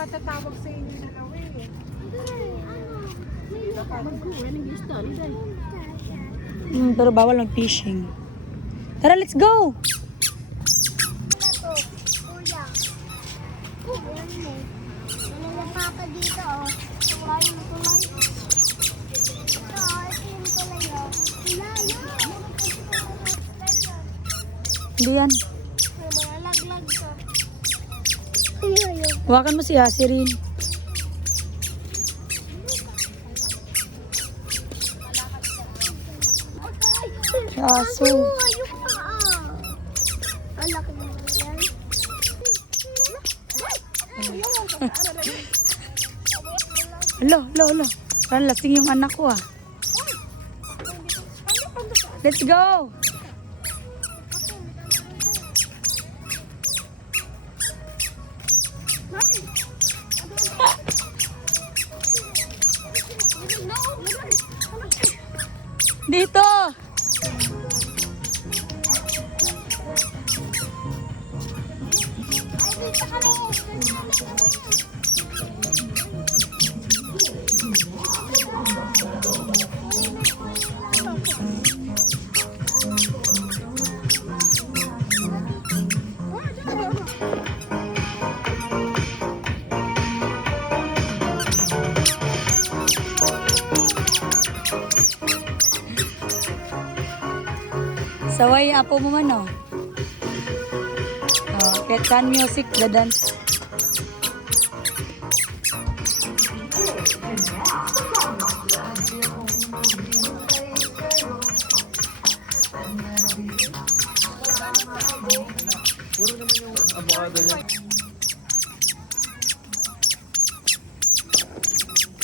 nakatatawag sa inyo na away eh. Pero bawal mag-fishing. Tara, let's go! Kuya. Papa dito, oh. Tulay mo, tulay. Ito, yung tulay, oh. Tulay, Hindi yan. may malalaglag to. Hawakan mo si Hasirin. Aso. Ayok pa, ah. Ang laki mo yan. Alo. Parang lasing yung anak ko ah. Let's go! Dito! Ay, dito kami. Saway apo mo man oh. Oh, Ketan music, the dance. Puro naman yung avocado niya.